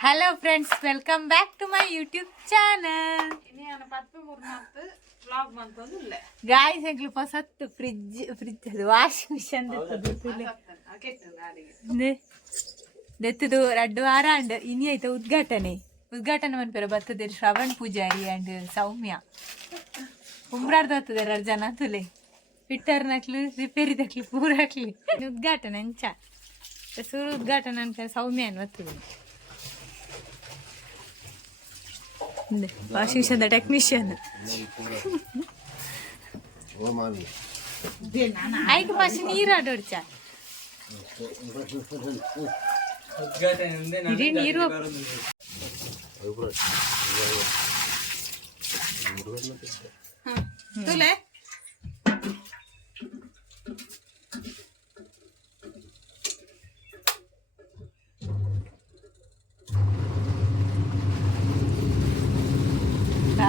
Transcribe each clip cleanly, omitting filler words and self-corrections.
Hello friends, welcome back to my YouTube channel. Guys, eklu pasattu fridge adu washing machine dettudu reddu vara and ini aithe udghatane manpera battade Shravan Pujari and Soumya umrardatade rajana tule fitter naklu repair daklu pooraklu udghatane ancha suru udghatane anpera Soumya anvattudu washing machine the technician oh mami aik machine neer adodcha idi neeru tule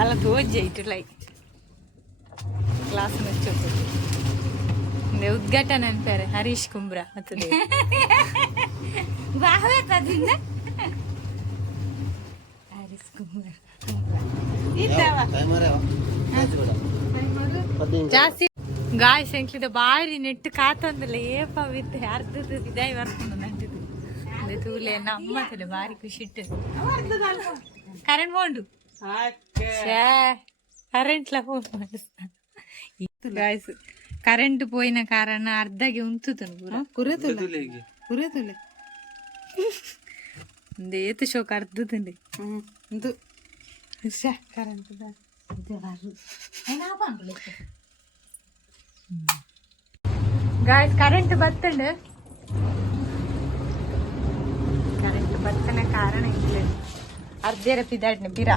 Ala dojaitu like class nechchottu ne udghatan anpare Harish Kumbra mattude bahave tadinna Harish Kumbra ittava ಜಾಸ್ತಿ guys ಎಂಕ್ಲಿದ ಬಾರಿ ನೆಟ್ಟು ಕಾತಂದಲ್ಲ ಏಪ with ಅರ್ಧದ ಇದಾಯಿ ಬರ್ಕೊಂಡು ನಂಟಿದ್ದು ಅದೇ ತೂಲೆ ನಮ್ಮ ತಲೆ ಬಾರಿ ಖುಷಿ ಇಟ್ಟು ಕರೆಂಟ್ ಬೋಂಡು కరెంట్ గాయస్ కరెంట్ పోయిన కారణ అర్ధకి ఉంచుతుంది కురేతులే ఏతు షోక్ అర్దుతుంది కరెంట్ గాయస్ కరెంట్ బತ್ತండు కరెంట్ బತ್ತన కారಣ ಇಲ್ಲ ಅರ್ಧೇರ ಪಿದಾಡ್ನೆ ಬಿರಾ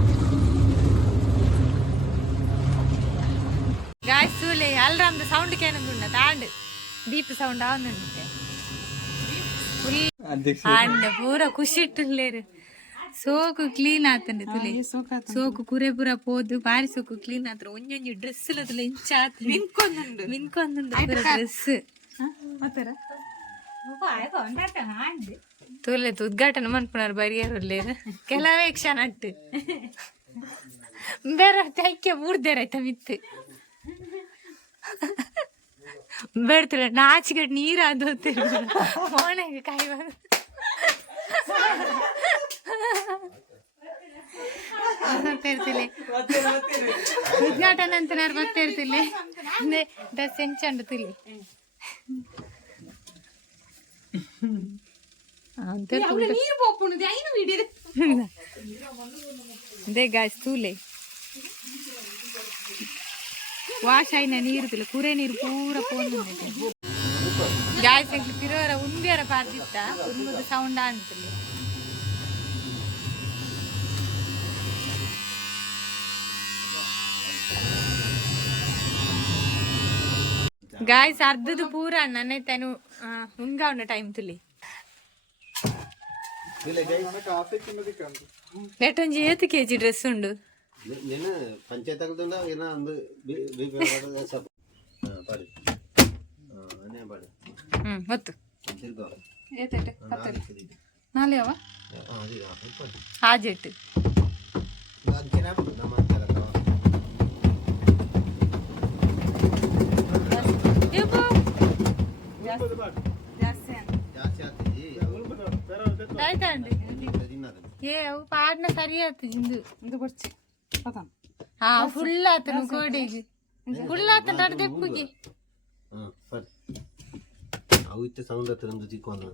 ಗಾಯ್ಸ್ ತೂಲೆ ಅಲ್ರಾಮ್ ಸೌಂಡ್ ಕೇನಂದುಂಡ ತಾಂಡ್ ಬೀಪ್ ಸೌಂಡ್ ಆವನುಂಡೆ ಅಂಡ್ ಪೂರ ಖುಷಿ ಇಟ್ಟುಲ್ಲೇರು ಸೋಕು ಕ್ಲೀನ್ ಆತಂಡೆ ತುಲೆ ಸೋಕು ಕುರೆ ಪೂರ ಪೋದು ಬಾರಿ ಸೋಕು ಕ್ಲೀನ್ ಆತ್ರ ಒಂಜೊಂಜಿ ಡ್ರೆಸ್ ತುಲೆ ಇಂಚ ಮಿನ್ಕೊಂದುಂಡು ಪೂರ ಡ್ರೆಸ್ ತೂಲೆ ಉದ್ಘಾಟನೆ ಮನ್ಪುನಾರು ಬರಿಯಾರು ಕೆಲವೇ ಕ್ಷಣ ಅಟ್ಟು ಬೇರೆ ಐಕ್ಯ ಮೂರ್ದೇರಾಯ್ತ ಮಿತ್ತು ಬೇಡ್ತಿಲ್ಲ ನಾಚಿಗಡ್ ನೀರು ಅದು ಓಣೆಗೆ ಕಾಯಿ ಬರ್ತಿರ್ತಿಲ್ಲ ಉದ್ಘಾಟನೆ ಅಂತ ನಾನು ಬರ್ತಿರ್ತಿಲ್ಲ ಡ್ರೆಸ್ ಹೆಂಚಂಡು ತಿಳಿ ಅದೇ ಗಾಯ್ಸ್ ತೂಲೆ ವಾಶ್ ಆಯ್ನ ನೀರು ತಿಲ್ಲ ಕುರೆ ನೀರು ಪೂರ ಪೋಂದು ಗಾಯ್ಸ್ ಎಂಕ್ಲು ಪಿರೋರ ಉಂಬಿಯರ ಪಾರ್ದಿತ್ತ ಉಂಬುದು ಸೌಂಡ್ ಅಂತಿಲ್ಲ ಗಾಯ್ಸ್ ಅರ್ಧದು ಪೂರ ನನ್ನೆ ತಾನು ಉಂಗಾ ಉಂಡ ಟೈಮ್ ತುಲಿ ಎಟ್ಟೊಂಜಿ 7 kg ಡ್ರೆಸ್ ಉಂಡು నేను పంచాయతీలో ఏనా అందు పడి అనే పడి ಗೊತ್ತು ತಿರ್ಗೋ ಏತಟ 10 ನಾಳೆ ಅವ అది పడి ಹಾಜೆಟ್ ಅದಕ್ಕೆನಾ ನಮ್ಮ ತರಕ ಏಬೋ ಆಯ್ತಂడి ఏ అవు పాడిన సరి అవుతుంది ఇందు కొచ్చి ఫుల్ అవుతాను కోడికి ఫుల్ అవుతాను అటు తెప్పుకి ಅವು ಇತ್ತೆ ಸೌಂಡ್ ಹತ್ರ ಒಂದು ತಿಕ್ಕೊಂಡು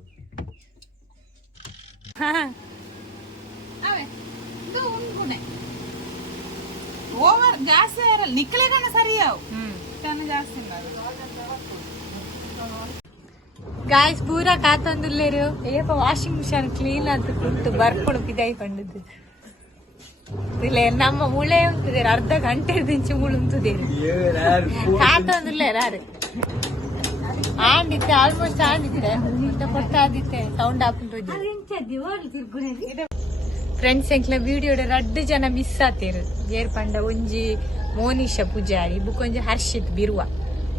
ಓವರ್ ಜಾಸ್ತಿ ಇರಲ್ಲ ನಿಕ್ಕಲೇಗಾನ ಸರಿಯಾವು ಜಾಸ್ತಿ ಗಾಯ್ಸ್ ಪೂರಾ ಕಾತಂದುಲ್ಲೇರು ಏಪ ವಾಷಿಂಗ್ ಮಿಷನ್ ಕ್ಲೀನ್ ಅಂತ ಕುಂತು ಬರ್ಕೊಂಡು ಪಿದಾಯಿ ಕಂಡದ್ದು ಇಲ್ಲ ನಮ್ಮ ಮುಳೆ ಉಂಟುದೇರು ಅರ್ಧ ಗಂಟೆ ದಿಂಚು ಮುಳು ಉಂಟುದೇರು ಕಾತಂದುಲ್ಲೇರು ಆಂಡಿತ್ತೆ ಆಲ್ಮೋಸ್ಟ್ ಆಂಡಿತ್ತೆ ಇಂತ ಕೊಟ್ಟಾದಿತ್ತೆ ಸೌಂಡ್ ಹಾಕೊಂಡು ಫ್ರೆಂಡ್ಸ್ ಎಂಕ್ಲ ವಿಡಿಯೋಡ 2 ಜನ ಮಿಸ್ ಆತೇರು ಏರ್ ಪಂಡ ಒಂಜಿ ಮೋನಿಶಾ ಪೂಜಾರಿ ಬುಕೊಂಜಿ ಹರ್ಷಿತ್ ಬಿರುವ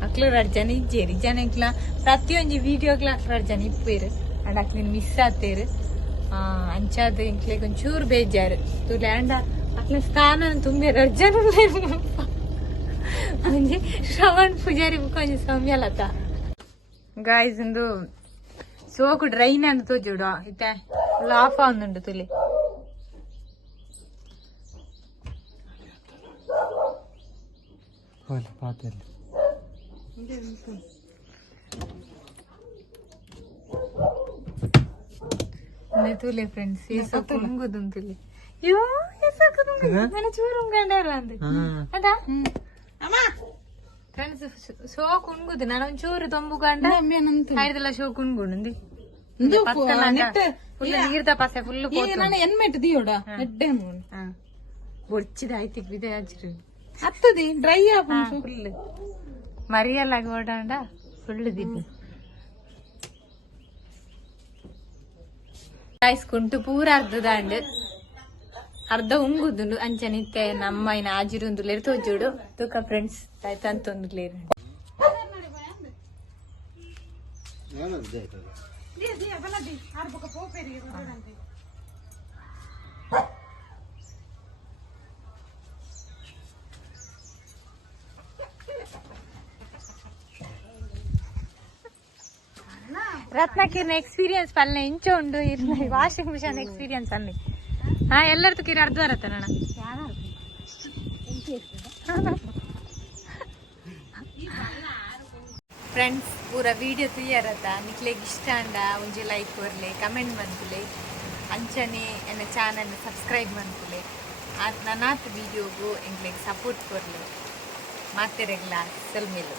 ಅಕ್ಲ 2 ಜನ ಇಜ್ಜೇರಿ ಜನ ಎಂಕ್ಲ ಪ್ರತಿಯೊಂಜಿ ವಿಡಿಯೋಗ್ಲ 2 ಜನ ಇಪ್ಪೇರು ಅಂಡ್ ಅಕ್ಲಿನ ಮಿಸ್ ಆತೇರು ಅಂಚಾದ ಇಂಕ್ಲೆಗ್ ಒಂಚೂರು ಬೇಜಾರು ತುಲೆ ಅಂಡ ಅಕ್ಲ ಸ್ಥಾನ ತುಂಬಿ ರಜ್ಜನ ಒಂಜಿ ಶ್ರವಣ್ ಪೂಜಾರಿ ಒಂಜಿ ಸೌಮ್ಯಲತ ಗಾಯ್ಸ್ ಒಂದು ಸೋಕು ಡ್ರೈನ್ ಅಂತ ತೋಜುಡು ಇತ್ತೆ ಫುಲ್ ಆಫ್ ಆಗುಂಡು ತುಲಿ ತುಲೆ ಫ್ರೆಂಡ್ಸ್ ಈ ಸೊಕ್ಕು ಮುಂಗುದು ತುಲಿ ಅಯ್ಯೋ ಈ ಸೊಕ್ಕು ನನ್ನ ಚೂರು ಉಂಗಂಡಾರ ಅಂದ ಅದಾ ಫ್ರೆಂಡ್ಸ್ ಸೋಕು ಉಣ್ಗುದು ನಾನು ಒಂಚೂರು ತೊಂಬುಗಂಡ ಐದೆಲ್ಲ ಸೋಕು ಉಣ್ಗುಂಡು ನೀರ್ದ ಪಾಸೆ ಫುಲ್ ಎನ್ಮೆಟ್ ದಿಯೋಡ ಎಡ್ಡೆ ಬೊಚ್ಚಿದ ಆಯ್ತಿಗ್ ಬಿದೆ ಹಚ್ಚಿರು ಹತ್ತದಿ ಡ್ರೈ ಫುಲ್ ಮರಿಯಲ್ಲ ಓಡಾಂಡ ಫುಲ್ ದಿದ್ದು ಕಾಯಿಸ್ಕೊಂಟು ಪೂರ ಅರ್ಧದಾಂಡ್ ಅರ್ಧ ಉಂಗುದು ಅಂಚನಿತ್ತೆ ನಮ್ಮ ಇನ್ನ ಆಜಿರುಂದು ಲೇರ್ ತೋಜೋಡು ತೂಕ ಫ್ರೆಂಡ್ಸ್ ಆಯ್ತು ಅಂತ ಒಂದು ಲೇರ್ ರತ್ನಕಿರ್ನ ಎಕ್ಸ್ಪೀರಿಯನ್ಸ್ ಪಲ್ಲೆ ಇಂಚ ಉಂಡು ಇರ್ನ ವಾಷಿಂಗ್ ಮಿಷನ್ ಎಕ್ಸ್ಪೀರಿಯನ್ಸ್ ಅನ್ನಿ ಎಲ್ಲರದ್ದು ಕಿರಿ ಅರ್ಧ ಬರತ್ತ ನಣ ಫ್ರೆಂಡ್ಸ್ ಪೂರ ವಿಡಿಯೋ ತುಯ್ಯರತ್ತ ನಿಕ್ಲೆಗ್ ಇಷ್ಟ ಅಂಡ ಒಂಜಿ ಲೈಕ್ ಕೊರ್ಲೆ ಕಮೆಂಟ್ ಮನ್ಪುಲೆ ಅಂಚನೆ ಎನ್ನ ಚಾನಲ್ ಸಬ್ಸ್ಕ್ರೈಬ್ ಮನ್ಪುಲೆ ನನ್ನಾತ್ ವಿಡಿಯೋಗು ಎಂಗ್ಲೆಗ್ ಸಪೋರ್ಟ್ ಕೊರ್ಲೆ ಮಾತೆರೆಗ್ಲ ಸಲ್ಮೇಲು